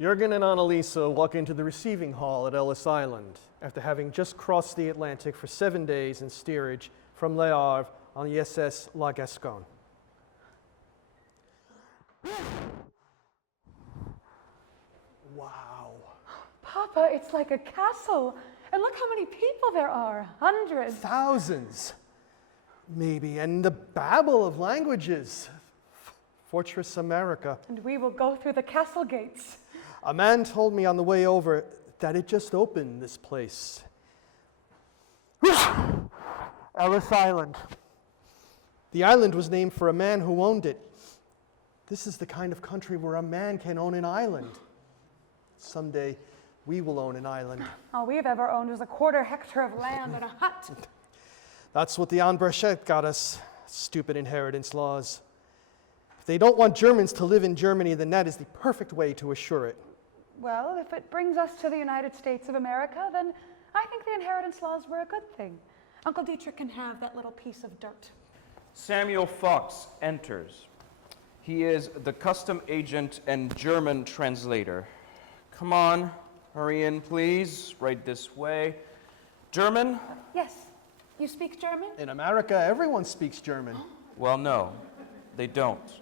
Jurgen and Annalisa walk into the receiving hall at Ellis Island after having just crossed the Atlantic for 7 days in steerage from Le Havre on the SS La Gasconne. Wow. Papa, it's like a castle. And look how many people there are. Hundreds. Thousands, maybe, and the babble of languages. Fortress America. And we will go through the castle gates. A man told me on the way over that it just opened, this place. Ellis Island. The island was named for a man who owned it. This is the kind of country where a man can own an island. Someday, we will own an island. All we've ever owned was a 1/4 hectare of land and a hut. That's what the Anbrachet got us. Stupid inheritance laws. If they don't want Germans to live in Germany, then that is the perfect way to assure it. Well, if it brings us to the United States of America, then I think the inheritance laws were a good thing. Uncle Dietrich can have that little piece of dirt. Samuel Fox enters. He is the custom agent and German translator. Come on, hurry in, please. Right this way. German? Yes. You speak German? In America, everyone speaks German. Well, no, they don't.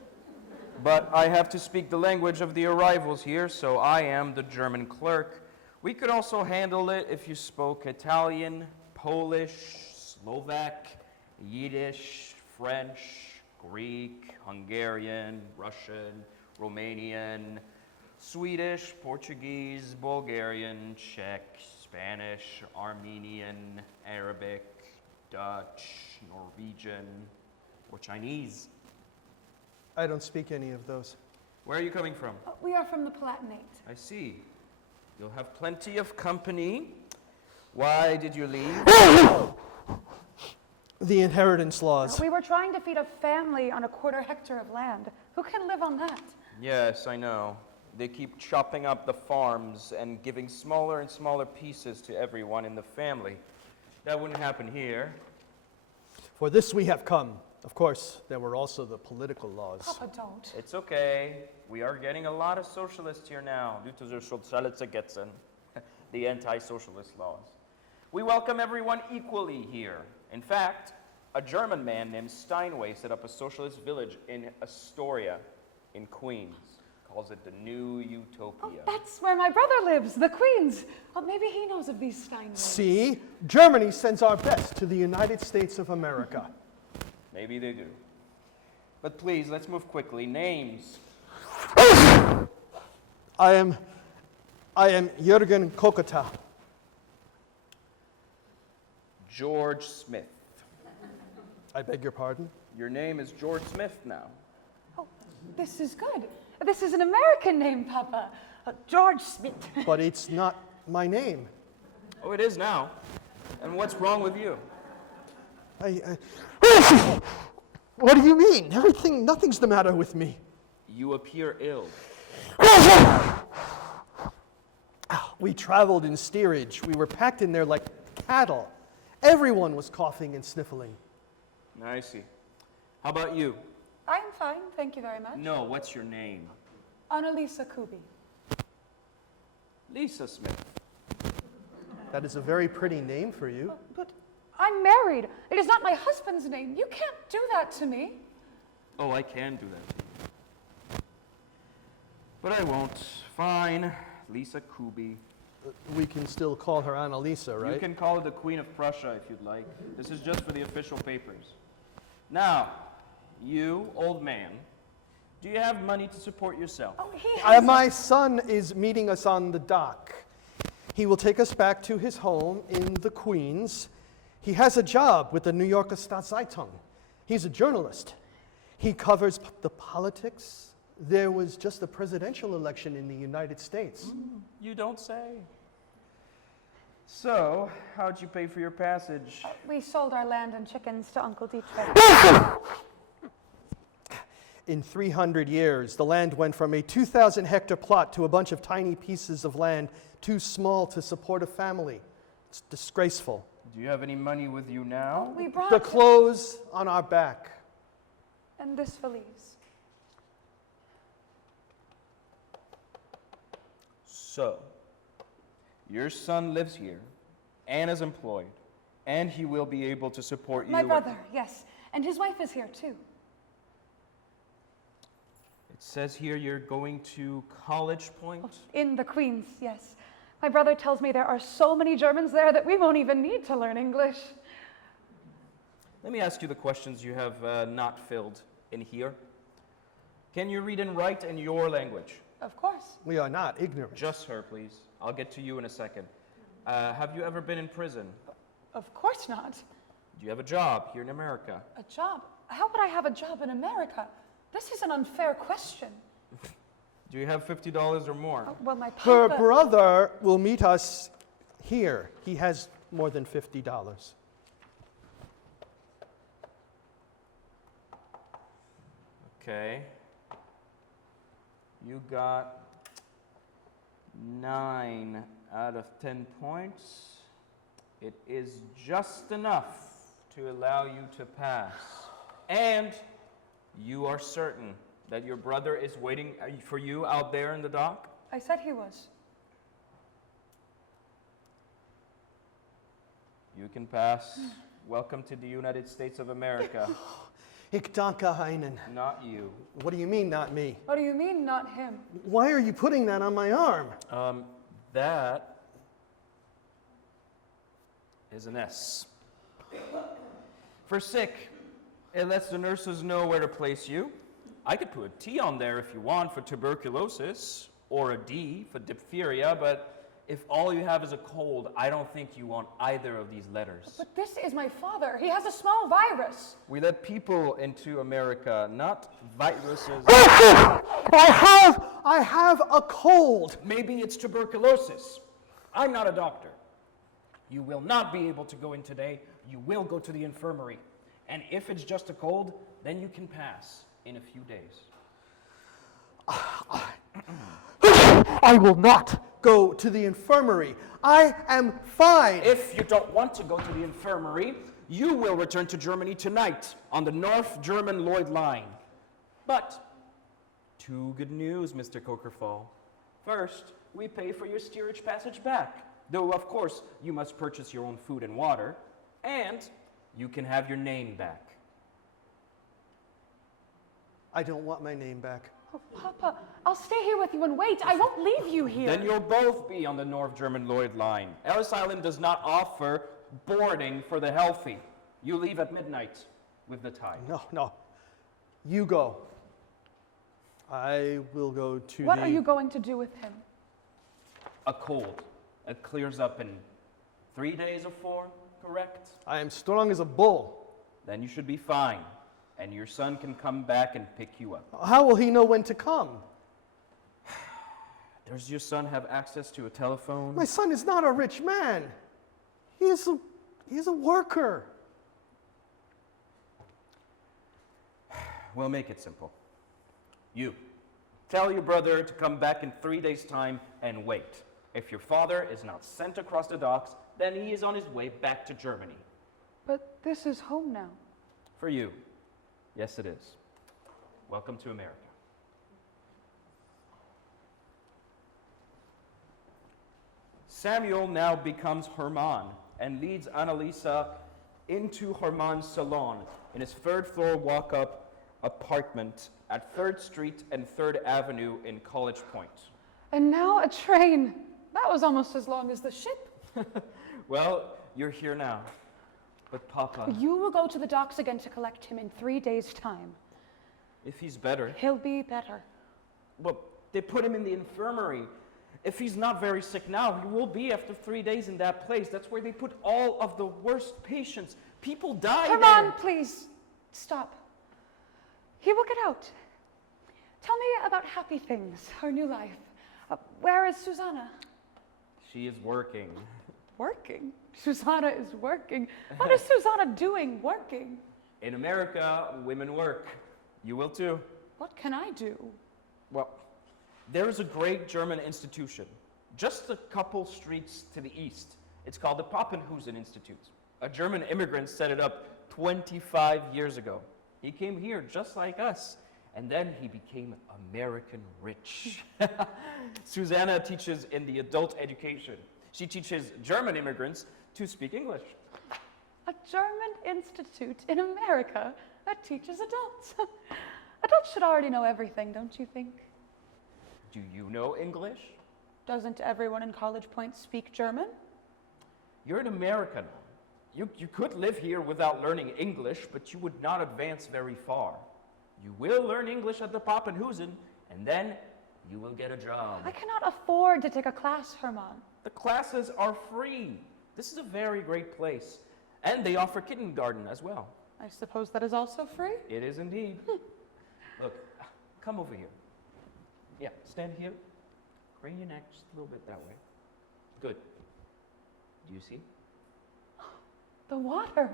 But I have to speak the language of the arrivals here, so I am the German clerk. We could also handle it if you spoke Italian, Polish, Slovak, Yiddish, French, Greek, Hungarian, Russian, Romanian, Swedish, Portuguese, Bulgarian, Czech, Spanish, Armenian, Arabic, Dutch, Norwegian, or Chinese. I don't speak any of those. Where are you coming from? We are from the Palatinate. I see. You'll have plenty of company. Why did you leave? The inheritance laws. We were trying to feed a family on a 1/4 hectare of land. Who can live on that? Yes, I know. They keep chopping up the farms and giving smaller and smaller pieces to everyone in the family. That wouldn't happen here. For this we have come. Of course, there were also the political laws. Papa, don't. It's okay. We are getting a lot of socialists here now, due to the Sozialistisgesetzen, the anti-socialist laws. We welcome everyone equally here. In fact, a German man named Steinway set up a socialist village in Astoria, in Queens. Calls it the New Utopia. Oh, that's where my brother lives, the Queens. Well, maybe he knows of these Steinways. See, Germany sends our best to the United States of America. Maybe they do. But please, let's move quickly. Names. I am Jürgen Kokota. George Smith. I beg your pardon? Your name is George Smith now. Oh, this is good. This is an American name, Papa. George Smith. But it's not my name. Oh, it is now. And what's wrong with you? What do you mean? Nothing's the matter with me. You appear ill. We traveled in steerage. We were packed in there like cattle. Everyone was coughing and sniffling. I see. How about you? I'm fine, thank you very much. No, what's your name? Annalisa Kubi. Lisa Smith. That is a very pretty name for you. But I'm married. It is not my husband's name. You can't do that to me. Oh, I can do that. But I won't. Fine. Lisa Kubi. We can still call her Annalisa, right? You can call her the Queen of Prussia if you'd like. This is just for the official papers. Now, you, old man, do you have money to support yourself? Oh, he has... My son is meeting us on the dock. He will take us back to his home in the Queens. He has a job with the New Yorker Stadtzeitung. He's a journalist. He covers the politics. There was just a presidential election in the United States. You don't say. So, how'd you pay for your passage? We sold our land and chickens to Uncle Dietrich. In 300 years, the land went from a 2,000-hectare plot to a bunch of tiny pieces of land too small to support a family. It's disgraceful. Do you have any money with you now? We brought... The clothes on our back. And this valise. So, your son lives here and is employed, and he will be able to support you. My brother, yes. And his wife is here too. It says here you're going to College Point. In the Queens, yes. My brother tells me there are so many Germans there that we won't even need to learn English. Let me ask you the questions you have not filled in here. Can you read and write in your language? Of course. We are not ignorant. Just her, please. I'll get to you in a second. Have you ever been in prison? Of course not. Do you have a job here in America? A job? How would I have a job in America? This is an unfair question. Do you have $50 or more? Oh, well, my Her papa... brother will meet us here. He has more than $50. Okay. You got 9 out of 10 points. It is just enough to allow you to pass. And you are certain that your brother is waiting for you out there in the dock? I said he was. You can pass. Welcome to the United States of America. Ich danke Ihnen. Not you. What do you mean, not me? What do you mean, not him? Why are you putting that on my arm? That is an S. For sick, it lets the nurses know where to place you. I could put a T on there if you want for tuberculosis, or a D for diphtheria, but if all you have is a cold, I don't think you want either of these letters. But this is my father. He has a small virus. We let people into America, not viruses. I have a cold. Maybe it's tuberculosis. I'm not a doctor. You will not be able to go in today. You will go to the infirmary. And if it's just a cold, then you can pass in a few days. I will not go to the infirmary. I am fine. If you don't want to go to the infirmary, you will return to Germany tonight on the North German Lloyd Line. But, two good news, Mr. Cokerfall. First, we pay for your steerage passage back, though of course you must purchase your own food and water, and you can have your name back. I don't want my name back. Oh, Papa, I'll stay here with you and wait. I won't leave you here. Then you'll both be on the North German Lloyd Line. Ellis Island does not offer boarding for the healthy. You leave at midnight with the tide. No. You go. I will go to What are you going to do with him? A cold. It clears up in 3 days or 4, correct? I am strong as a bull. Then you should be fine. And your son can come back and pick you up. How will he know when to come? Does your son have access to a telephone? My son is not a rich man. He is a worker. We'll make it simple. You, tell your brother to come back in 3 days' time and wait. If your father is not sent across the docks, then he is on his way back to Germany. But this is home now. For you. Yes, it is. Welcome to America. Samuel now becomes Herman and leads Annalisa into Herman's salon in his third-floor walk-up apartment at 3rd Street and 3rd Avenue in College Point. And now a train. That was almost as long as the ship. Well, you're here now. But Papa, You will go to the docks again to collect him in 3 days' time. if he's better, He'll be better. well, they put him in the infirmary. If he's not very sick now, he will be after 3 days in that place. That's where they put all of the worst patients. People die Come there. on, please. Stop. He will get out. Tell me about happy things, our new life. Where is Susanna? She is working. Working? Susanna is working. What is Susanna doing working? In America, women work. You will too. What can I do? Well, there is a great German institution just a couple streets to the east. It's called the Poppenhusen Institute. A German immigrant set it up 25 years ago. He came here just like us, and then he became American rich. Susanna teaches in the adult education. She teaches German immigrants to speak English. A German institute in America that teaches adults. Adults should already know everything, don't you think? Do you know English? Doesn't everyone in College Point speak German? You're an American. You could live here without learning English, but you would not advance very far. You will learn English at the Poppenhusen, and then you will get a job. I cannot afford to take a class, Herman. The classes are free. This is a very great place. And they offer kindergarten as well. I suppose that is also free? It is indeed. Look, come over here. Yeah, stand here. Crane your neck just a little bit that way. Good. Do you see? The water.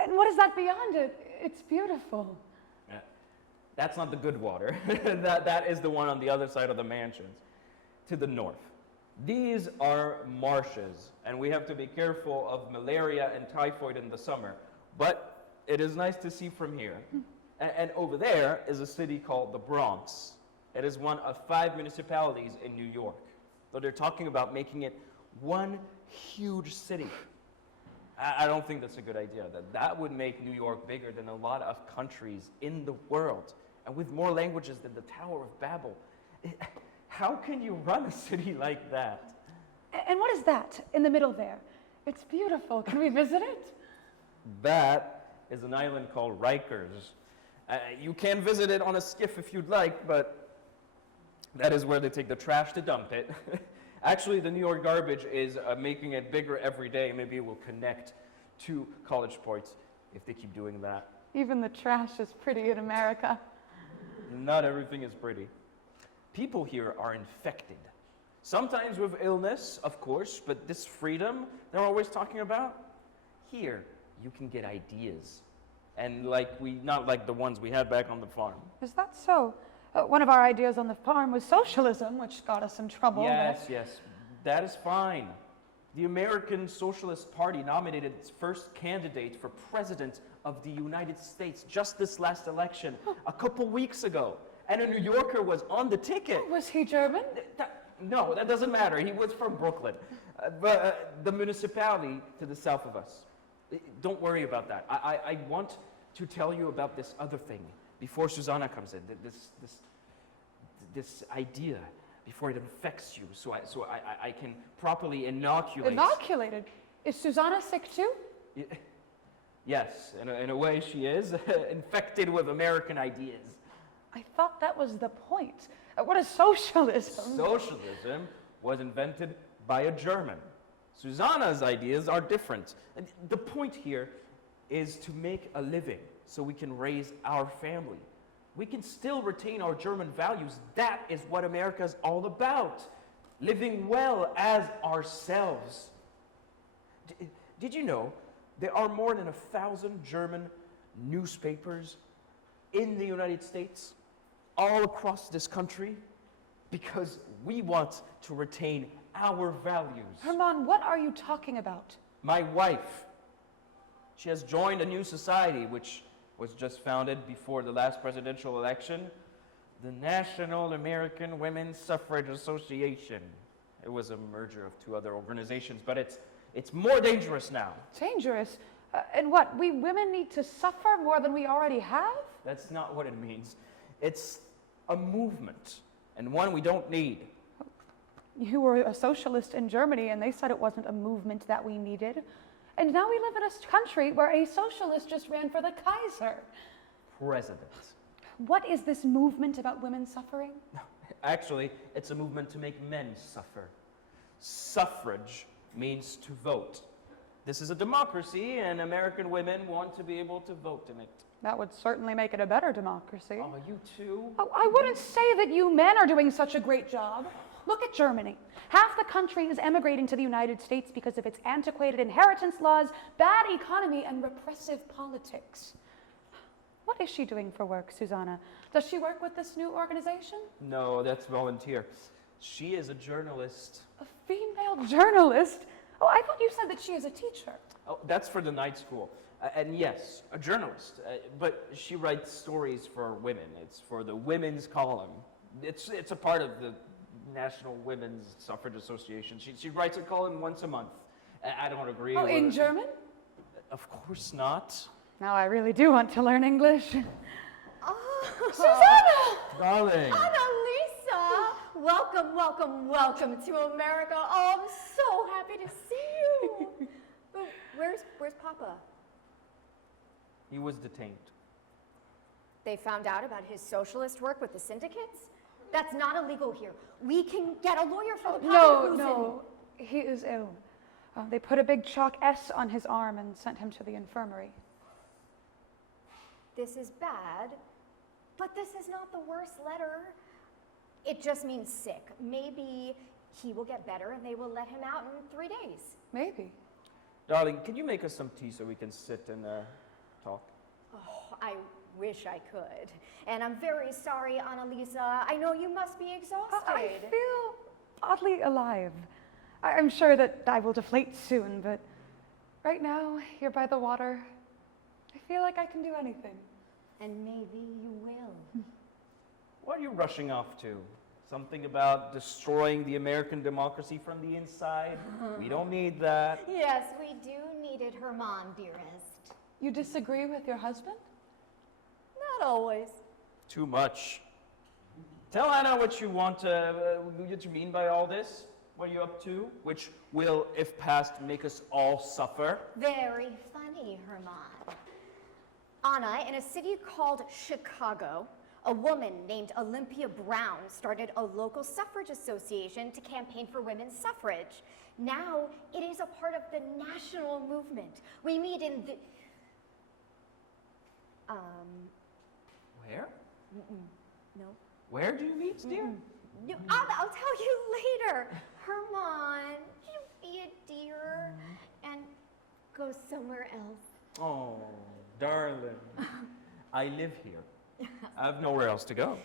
And what is that beyond it? It's beautiful. That's not the good water. that is the one on the other side of the mansions, to the north. These are marshes, and we have to be careful of malaria and typhoid in the summer. But it is nice to see from here. And over there is a city called the Bronx. It is one of 5 municipalities in New York. So they're talking about making it one huge city. I don't think that's a good idea. That would make New York bigger than a lot of countries in the world, and with more languages than the Tower of Babel. How can you run a city like that? And what is that in the middle there? It's beautiful. Can we visit it? That is an island called Rikers. You can visit it on a skiff if you'd like, but that is where they take the trash to dump it. Actually, the New York garbage is making it bigger every day. Maybe it will connect to College Point if they keep doing that. Even the trash is pretty in America. Not everything is pretty. People here are infected. Sometimes with illness, of course, but this freedom they're always talking about, here you can get ideas. And not like the ones we had back on the farm. Is that so? One of our ideas on the farm was socialism, which got us in trouble. Yes, that is fine. The American Socialist Party nominated its first candidate for president of the United States just this last election, a couple weeks ago. And a New Yorker was on the ticket. Was he German? No, that doesn't matter. He was from Brooklyn. But the municipality to the south of us. Don't worry about that. I want to tell you about this other thing before Susanna comes in. This idea, before it infects you, so I can properly inoculate. Inoculated? Is Susanna sick too? Yes, in a way she is, infected with American ideas. I thought that was the point. What is socialism? Socialism was invented by a German. Susanna's ideas are different. And the point here is to make a living so we can raise our family. We can still retain our German values. That is what America is all about. Living well as ourselves. Did you know there are more than 1,000 German newspapers in the United States, all across this country, because we want to retain our values. Herman, what are you talking about? My wife, she has joined a new society which was just founded before the last presidential election, the National American Women's Suffrage Association. It was a merger of 2 other organizations, but it's more dangerous now. Dangerous? And what, we women need to suffer more than we already have? That's not what it means. It's a movement, and one we don't need. You were a socialist in Germany, and they said it wasn't a movement that we needed. And now we live in a country where a socialist just ran for the Kaiser. President. What is this movement about women suffering? Actually, it's a movement to make men suffer. Suffrage means to vote. This is a democracy, and American women want to be able to vote in it. That would certainly make it a better democracy. Oh, you too? Oh, I wouldn't say that you men are doing such a great job. Look at Germany. Half the country is emigrating to the United States because of its antiquated inheritance laws, bad economy, and repressive politics. What is she doing for work, Susanna? Does she work with this new organization? No, that's volunteer. She is a journalist. A female journalist? Oh, I thought you said that she is a teacher. Oh, that's for the night school. And yes, a journalist. But she writes stories for women. It's for the women's column. It's a part of the National Women's Suffrage Association. She writes a column once a month. I don't agree Oh, with in German? Of course not. Now I really do want to learn English. Oh, Susanna! Darling. Annalisa! Welcome, welcome, welcome to America. Oh, I'm so happy to see you. But where's Papa? He was detained. They found out about his socialist work with the syndicates? That's not illegal here. We can get a lawyer for the Poppenhusen. No, he is ill. They put a big chalk S on his arm and sent him to the infirmary. This is bad, but this is not the worst letter. It just means sick. Maybe he will get better and they will let him out in 3 days. Maybe. Darling, can you make us some tea so we can sit and talk? Oh, I wish I could. And I'm very sorry, Annalisa. I know you must be exhausted. I feel oddly alive. I'm sure that I will deflate soon, but right now, here by the water, I feel like I can do anything. And maybe you will. What are you rushing off to? Something about destroying the American democracy from the inside? We don't need that. Yes, we do need it, Herman, dearest. You disagree with your husband? Not always. Too much. Tell Anna what you want, what you mean by all this. What are you up to? Which will, if passed, make us all suffer. Very funny, Herman. Anna, in a city called Chicago, a woman named Olympia Brown started a local suffrage association to campaign for women's suffrage. Now, it is a part of the national movement. We meet in the... Where? No. Where do you meet, dear? No, I'll tell you later. Herman, you be a dear and go somewhere else. Oh, darling. I live here. I have nowhere else to go.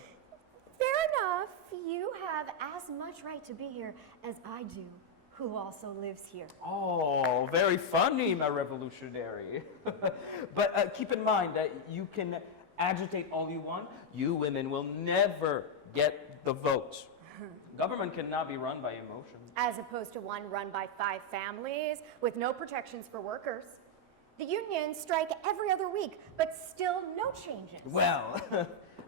Fair enough. You have as much right to be here as I do, who also lives here. Oh, very funny, my revolutionary. But keep in mind that you can agitate all you want. You women will never get the vote. Government cannot be run by emotion. As opposed to one run by 5 families with no protections for workers. The unions strike every other week, but still no changes. Well,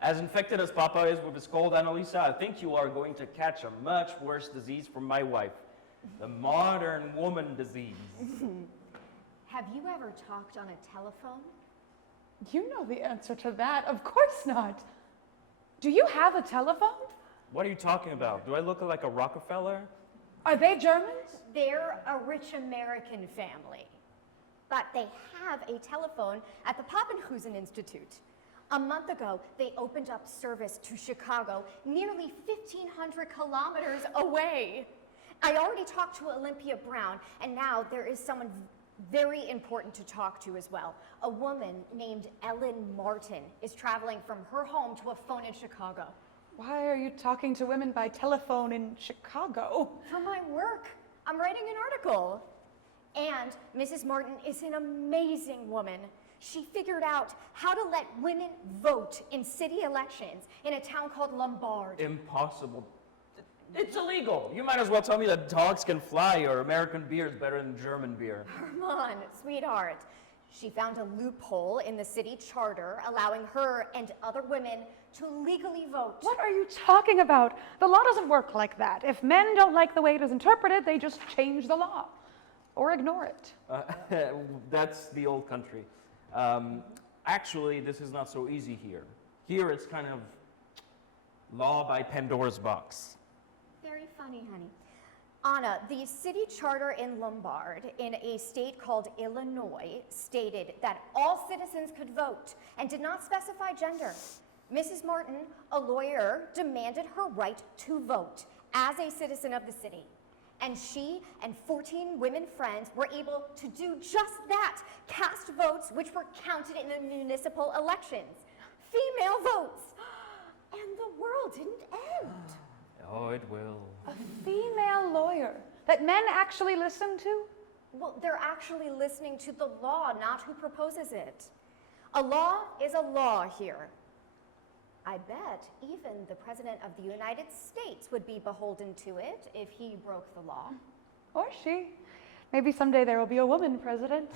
as infected as Papa is with his cold, Annalisa, I think you are going to catch a much worse disease from my wife. The modern woman disease. Have you ever talked on a telephone? You know the answer to that. Of course not. Do you have a telephone? What are you talking about? Do I look like a Rockefeller? Are they Germans? They're a rich American family. But they have a telephone at the Poppenhusen Institute. A month ago, they opened up service to Chicago, nearly 1,500 kilometers away. I already talked to Olympia Brown, and now there is someone very important to talk to as well. A woman named Ellen Martin is traveling from her home to a phone in Chicago. Why are you talking to women by telephone in Chicago? For my work, I'm writing an article. And Mrs. Martin is an amazing woman. She figured out how to let women vote in city elections in a town called Lombard. Impossible. It's illegal. You might as well tell me that dogs can fly or American beer is better than German beer. Herman, sweetheart. She found a loophole in the city charter allowing her and other women to legally vote. What are you talking about? The law doesn't work like that. If men don't like the way it is interpreted, they just change the law. Or ignore it. That's the old country. Actually, this is not so easy here. Here it's kind of law by Pandora's box. Very funny, honey. Anna, the city charter in Lombard, in a state called Illinois, stated that all citizens could vote and did not specify gender. Mrs. Martin, a lawyer, demanded her right to vote as a citizen of the city. And she and 14 women friends were able to do just that, cast votes which were counted in the municipal elections. Female votes. And the world didn't end. Oh, it will. A female lawyer that men actually listen to? Well, they're actually listening to the law, not who proposes it. A law is a law here. I bet even the President of the United States would be beholden to it if he broke the law. Or she. Maybe someday there will be a woman president.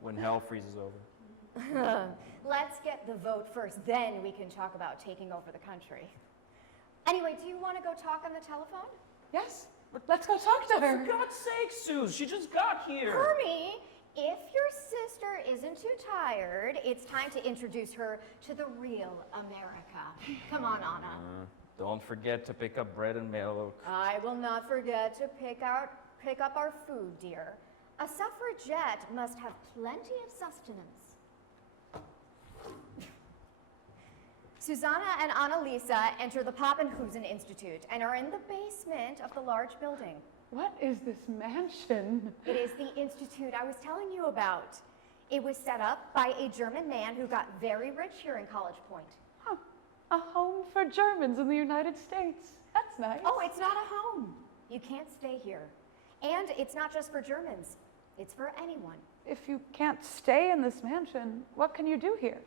When hell freezes over. Let's get the vote first, then we can talk about taking over the country. Anyway, do you want to go talk on the telephone? Yes, let's go talk to her. For God's sake, Suze, she just got here. Hermie, if your sister isn't too tired, it's time to introduce her to the real America. Come on, Anna. Don't forget to pick up bread and milk. I will not forget to pick up our food, dear. A suffragette must have plenty of sustenance. Susanna and Annalisa enter the Poppenhusen Institute and are in the basement of the large building. What is this mansion? It is the institute I was telling you about. It was set up by a German man who got very rich here in College Point. Huh. A home for Germans in the United States. That's nice. Oh, it's not a home. You can't stay here. And it's not just for Germans. It's for anyone. If you can't stay in this mansion, what can you do here?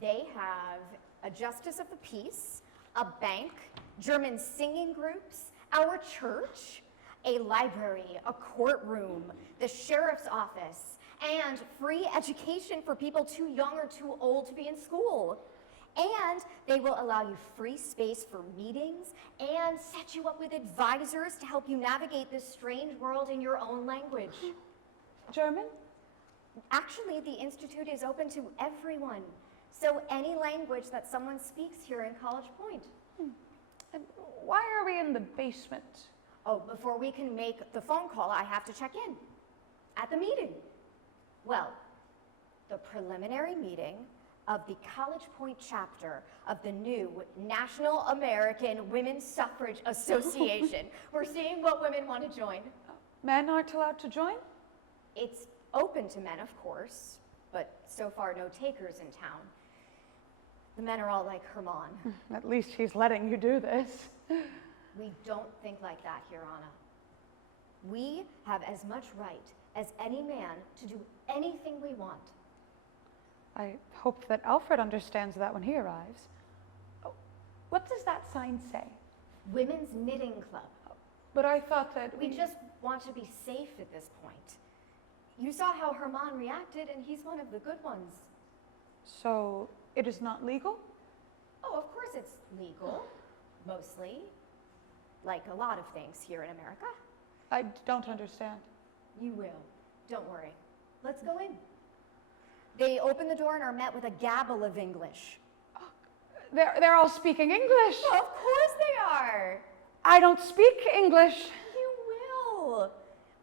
They have a justice of the peace, a bank, German singing groups, our church, a library, a courtroom, the sheriff's office, and free education for people too young or too old to be in school. And they will allow you free space for meetings and set you up with advisors to help you navigate this strange world in your own language. German? Actually, the Institute is open to everyone. So any language that someone speaks here in College Point. And why are we in the basement? Oh, before we can make the phone call, I have to check in at the meeting. Well, the preliminary meeting of the College Point chapter of the new National American Women's Suffrage Association. We're seeing what women want to join. Men aren't allowed to join? It's open to men, of course, but so far no takers in town. The men are all like Herman. At least he's letting you do this. We don't think like that here, Anna. We have as much right as any man to do anything we want. I hope that Alfred understands that when he arrives. Oh, what does that sign say? Women's Knitting Club. But I thought that We just want to be safe at this point. You saw how Herman reacted, and he's one of the good ones. So it is not legal? Oh, of course it's legal, mostly. Like a lot of things here in America. I don't understand. You will. Don't worry. Let's go in. They open the door and are met with a gabble of English. They're all speaking English. Of course they are. I don't speak English. You will.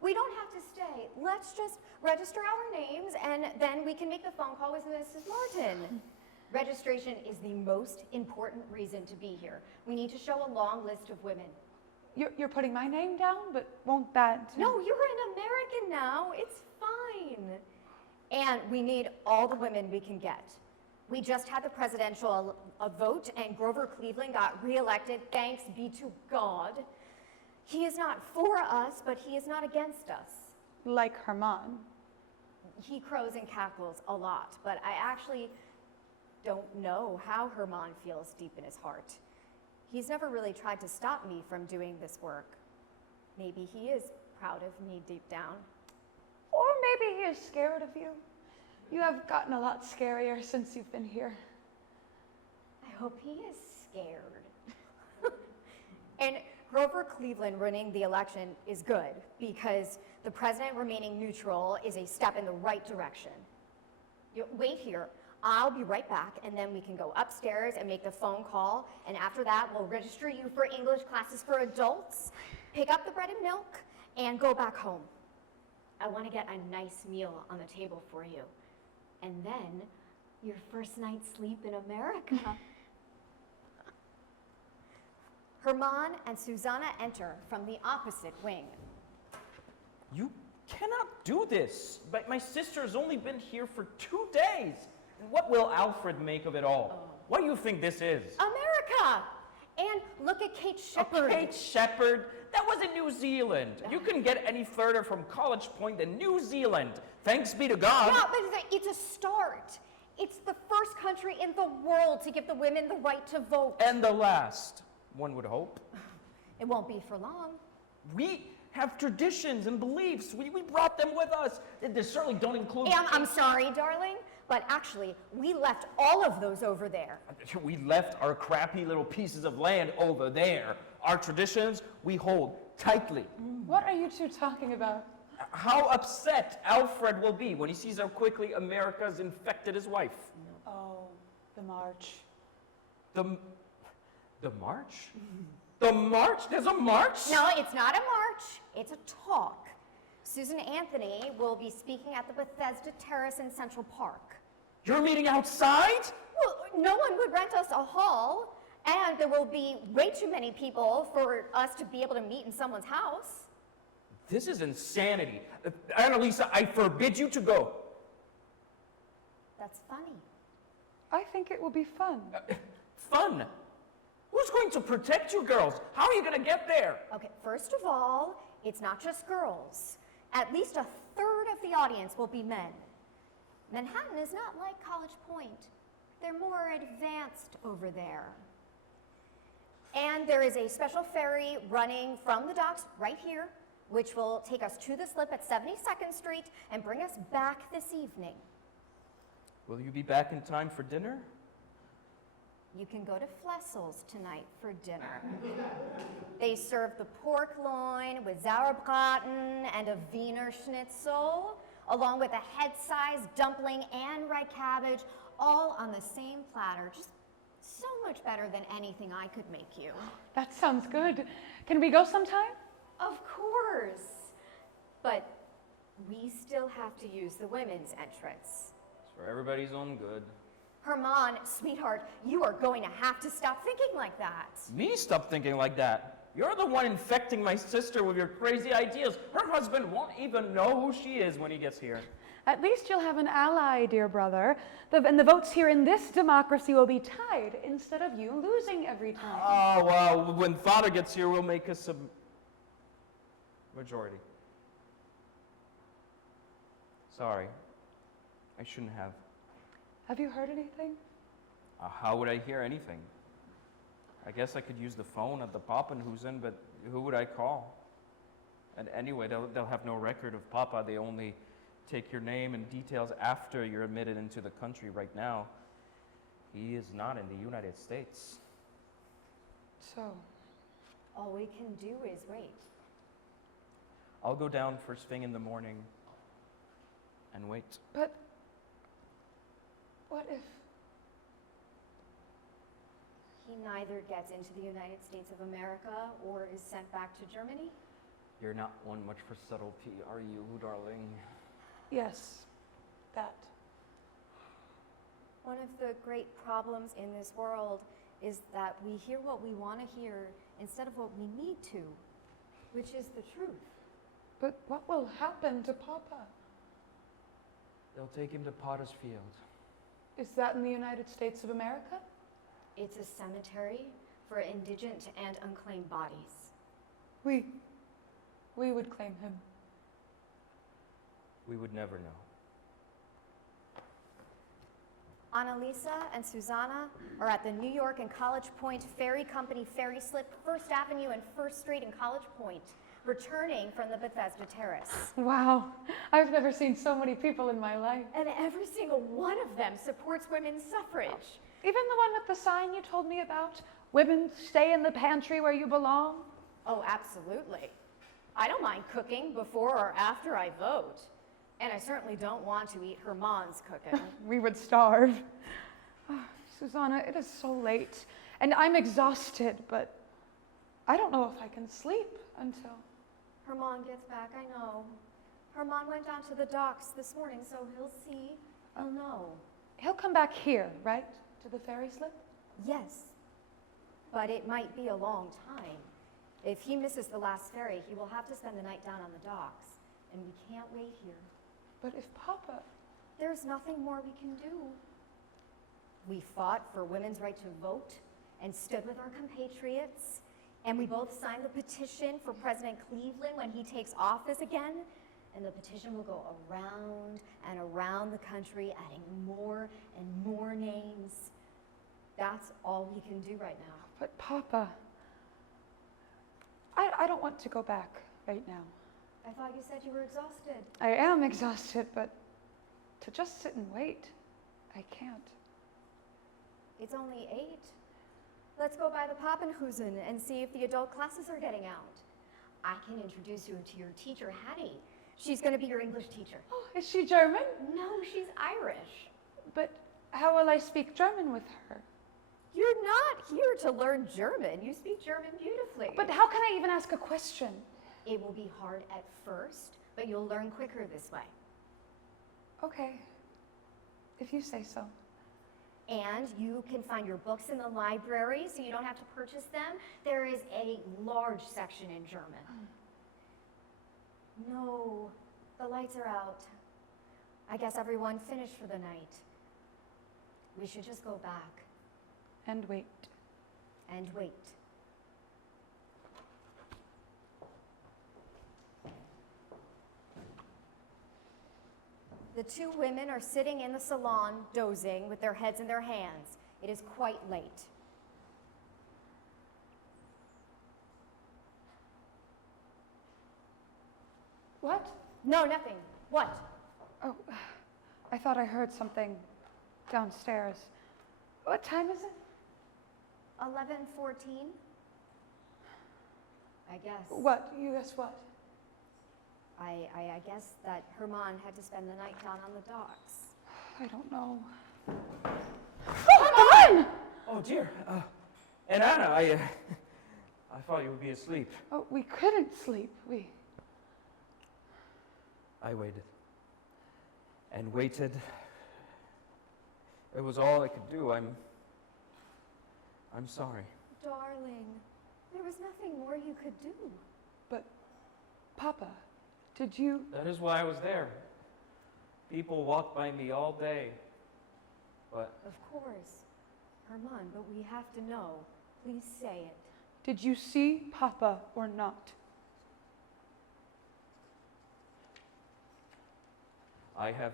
We don't have to stay. Let's just register our names and then we can make the phone call with Mrs. Martin. Registration is the most important reason to be here. We need to show a long list of women. You're putting my name down, but won't that... No, you're an American now. It's fine. And we need all the women we can get. We just had the presidential vote and Grover Cleveland got reelected, thanks be to God. He is not for us, but he is not against us. Like Herman. He crows and cackles a lot, but I actually don't know how Herman feels deep in his heart. He's never really tried to stop me from doing this work. Maybe he is proud of me deep down. Or maybe he is scared of you. You have gotten a lot scarier since you've been here. I hope he is scared. And Grover Cleveland winning the election is good because the president remaining neutral is a step in the right direction. Wait here. I'll be right back, and then we can go upstairs and make the phone call, and after that, we'll register you for English classes for adults, pick up the bread and milk, and go back home. I want to get a nice meal on the table for you. And then, your first night's sleep in America. Herman and Susanna enter from the opposite wing. You cannot do this. But my sister has only been here for 2 days. What will Alfred make of it all? What do you think this is? America! And look at Kate Shepherd. Kate Shepherd? That was in New Zealand. You couldn't get any further from College Point than New Zealand. Thanks be to God. Yeah, but it's a start. It's the first country in the world to give the women the right to vote. And the last, one would hope. It won't be for long. We have traditions and beliefs. We brought them with us. They certainly don't include... And I'm sorry, darling, but actually, we left all of those over there. We left our crappy little pieces of land over there. Our traditions, we hold tightly. What are you two talking about? How upset Alfred will be when he sees how quickly America's infected his wife. Oh, the march. The march? The march? There's a march? No, it's not a march, it's a talk. Susan Anthony will be speaking at the Bethesda Terrace in Central Park. You're meeting outside? Well, no one would rent us a hall, and there will be way too many people for us to be able to meet in someone's house. This is insanity. Annalisa, I forbid you to go. That's funny. I think it will be fun. Fun? Who's going to protect you girls? How are you going to get there? Okay, first of all, it's not just girls. At least a third of the audience will be men. Manhattan is not like College Point. They're more advanced over there. And there is a special ferry running from the docks right here, which will take us to the slip at 72nd Street and bring us back this evening. Will you be back in time for dinner? You can go to Flessel's tonight for dinner. They serve the pork loin with sauerbraten and a Wiener Schnitzel, along with a head-sized dumpling and red cabbage, all on the same platter. Just so much better than anything I could make you. That sounds good. Can we go sometime? Of course. But we still have to use the women's entrance. It's for everybody's own good. Herman, sweetheart, you are going to have to stop thinking like that. Me stop thinking like that. You're the one infecting my sister with your crazy ideas. Her husband won't even know who she is when he gets here. At least you'll have an ally, dear brother. And the votes here in this democracy will be tied instead of you losing every time. Oh, well, when father gets here, we'll make us a majority. Sorry. I shouldn't have. Have you heard anything? How would I hear anything? I guess I could use the phone at the Poppenhusen, but who would I call? And anyway, they'll have no record of Papa. They only take your name and details after you're admitted into the country right now. He is not in the United States. So, All we can do is wait. I'll go down first thing in the morning and wait. but what if? He neither gets into the United States of America or is sent back to Germany? You're not one much for subtlety, are you, darling? Yes, that. One of the great problems in this world is that we hear what we want to hear instead of what we need to, which is the truth. But what will happen to Papa? They'll take him to Potter's Field. Is that in the United States of America? It's a cemetery for indigent and unclaimed bodies. We would claim him. We would never know. Annalisa and Susanna are at the New York and College Point Ferry Company ferry slip, 1st Avenue and 1st Street in College Point, returning from the Bethesda Terrace. Wow, I've never seen so many people in my life. And every single one of them supports women's suffrage. Even the one with the sign you told me about? Women stay in the pantry where you belong? Oh, absolutely. I don't mind cooking before or after I vote. And I certainly don't want to eat Herman's cooking. We would starve. Oh, Susanna, it is so late, and I'm exhausted, but I don't know if I can sleep until... Herman gets back, I know. Herman went down to the docks this morning, so he'll see. I'll know. He'll come back here, right? To the ferry slip? Yes, but it might be a long time. If he misses the last ferry, he will have to spend the night down on the docks, and we can't wait here. But if Papa... There's nothing more we can do. We fought for women's right to vote, and stood with our compatriots, and we both signed the petition for President Cleveland when he takes office again, and the petition will go around and around the country, adding more and more names. That's all we can do right now. But Papa, I don't want to go back right now. I thought you said you were exhausted. I am exhausted, but to just sit and wait, I can't. It's only 8. Let's go by the Poppenhusen and see if the adult classes are getting out. I can introduce you to your teacher, Hattie. She's going to be your English teacher. Oh, is she German? No, she's Irish. But how will I speak German with her? You're not here to learn German. You speak German beautifully. But how can I even ask a question? It will be hard at first, but you'll learn quicker this way. Okay, if you say so. And you can find your books in the library, so you don't have to purchase them. There is a large section in German. No, the lights are out. I guess everyone finished for the night. We should just go back. And wait. And wait. The 2 women are sitting in the salon, dozing, with their heads in their hands. It is quite late. What? No, nothing. What? Oh, I thought I heard something downstairs. What time is it? 11:14? I guess. What? You guess what? I guess that Herman had to spend the night down on the docks. I don't know. Oh, Herman! Oh dear. And Anna, I thought you would be asleep. Oh, we couldn't sleep. I waited. And waited. It was all I could do. I'm sorry. Darling, there was nothing more you could do. But, Papa, did you? That is why I was there. People walked by me all day. But Of course. Herman, but we have to know. Please say it. Did you see Papa or not? I have